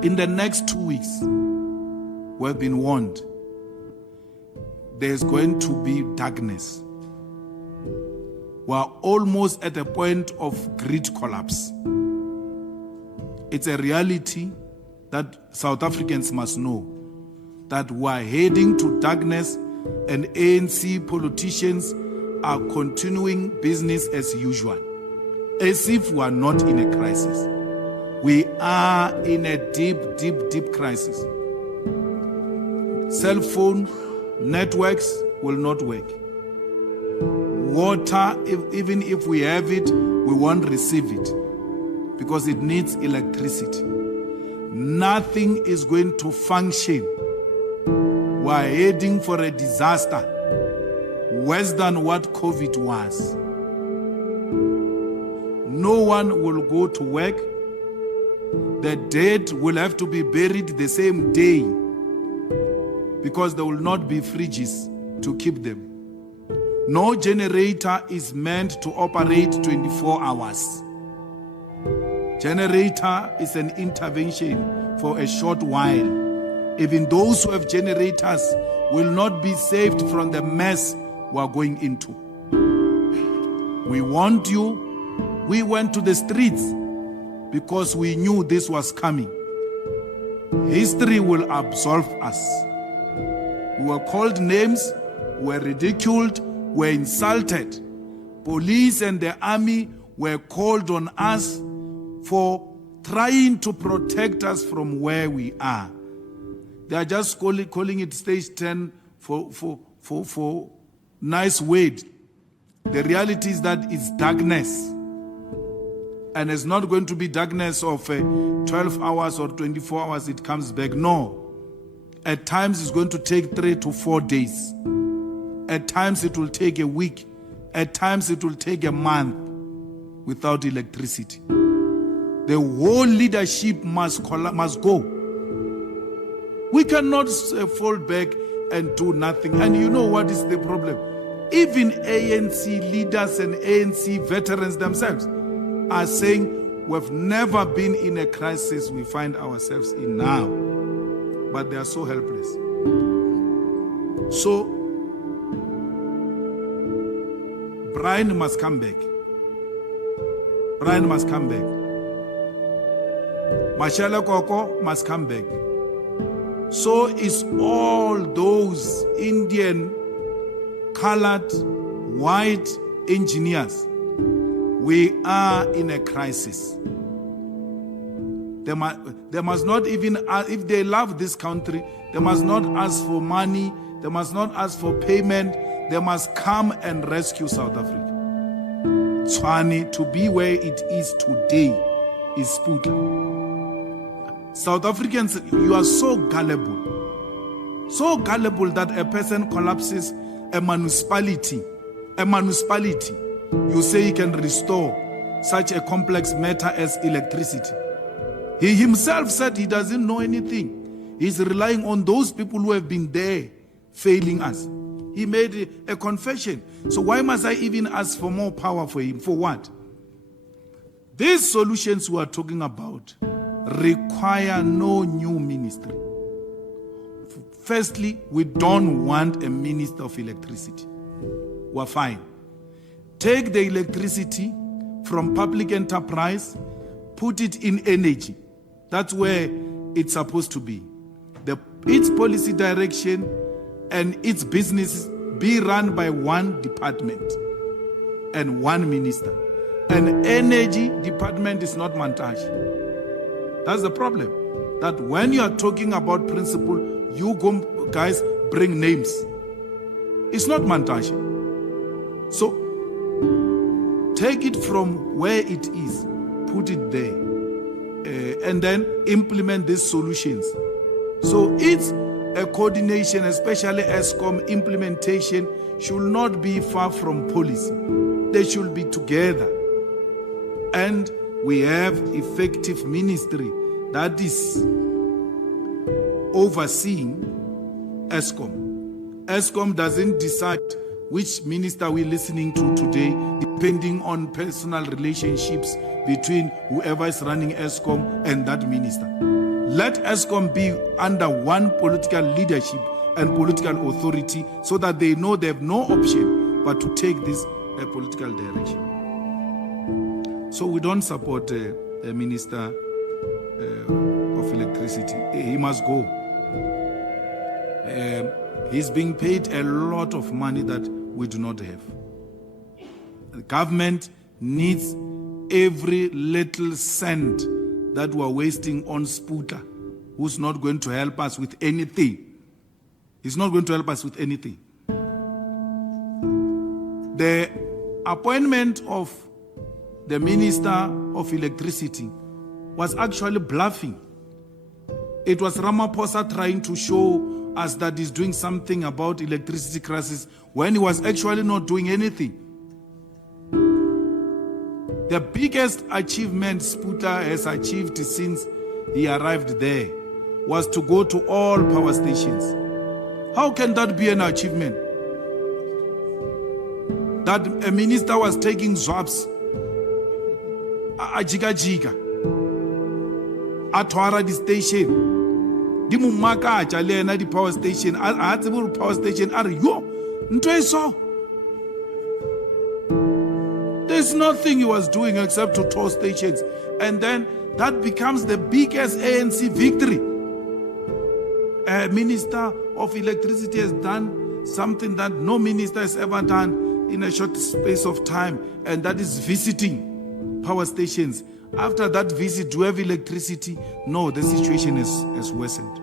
In the next 2 weeks, we've been warned, there's going to be darkness. We're almost at a point of grid collapse. It's a reality that South Africans must know, that we're heading to darkness, and ANC politicians are continuing business as usual, as if we are not in a crisis. We are in a deep, deep, deep crisis. Cell phone networks will not work. Water, even if we have it, we won't receive it because it needs electricity. Nothing is going to function. We're heading for a disaster, worse than what COVID was. No one will go to work. The dead will have to be buried the same day because there will not be fridges to keep them. No generator is meant to operate 24 hours. Generator is an intervention for a short while. Even those who have generators will not be saved from the mess we are going into. We warned you. We went to the streets because we knew this was coming. History will absolve us. We were called names, were ridiculed, were insulted. Police and the army were called on us for trying to protect us from where we are. They are just calling it stage 10 for nice word. The reality is that it's darkness. And it's not going to be darkness of 12 hours or 24 hours, it comes back. No. At times it's going to take 3 to 4 days. At times it will take a week. At times it will take a month without electricity. The whole leadership must go. We cannot fall back and do nothing. And you know what is the problem? Even ANC leaders and ANC veterans themselves are saying we've never been in a crisis we find ourselves in now. But they are so helpless. So, Brian must come back. Brian must come back. Mashele Koko must come back. So is all those Indian, colored, white engineers. We are in a crisis. They must not even, if they love this country, they must not ask for money, they must not ask for payment, they must come and rescue South Africa. Tshwane, to be where it is today is Sputa. South Africans, you are so gullible that a person collapses a municipality. You say he can restore such a complex matter as electricity. He himself said he doesn't know anything. He's relying on those people who have been there failing us. He made a confession. So why must I even ask for more power for him? For what? These solutions we are talking about require no new ministry. Firstly, we don't want a minister of electricity. We're fine. Take the electricity from public enterprise, put it in energy. That's where it's supposed to be. Its policy direction and its business be run by one department and one minister. An energy department is not montage. That's the problem. That when you are talking about principle, you guys bring names. It's not montage. So take it from where it is, put it there, and then implement these solutions. So it's a coordination, especially ESCOM implementation, should not be far from policy. They should be together. And we have effective ministry that is overseeing ESCOM. ESCOM doesn't decide which minister we're listening to today, depending on personal relationships between whoever is running ESCOM and that minister. Let ESCOM be under one political leadership and political authority so that they know they have no option but to take this political direction. So we don't support a minister of electricity. He must go. He's being paid a lot of money that we do not have. The government needs every little cent that we're wasting on Sputa, who's not going to help us with anything. He's not going to help us with anything. The appointment of the Minister of Electricity was actually bluffing. It was Ramaphosa trying to show us that he's doing something about electricity crisis when he was actually not doing anything. The biggest achievement Sputa has achieved since he arrived there was to go to all power stations. How can that be an achievement? That a minister was taking zwabs, a jiga, atwara the station, di mumaka ajalena the power station, a power station, are yo, ntweso. There's nothing he was doing except to tour stations. And then that becomes the biggest ANC victory. A minister of electricity has done something that no minister has ever done in a short space of time, and that is visiting power stations. After that visit, do you have electricity? No, the situation has worsened.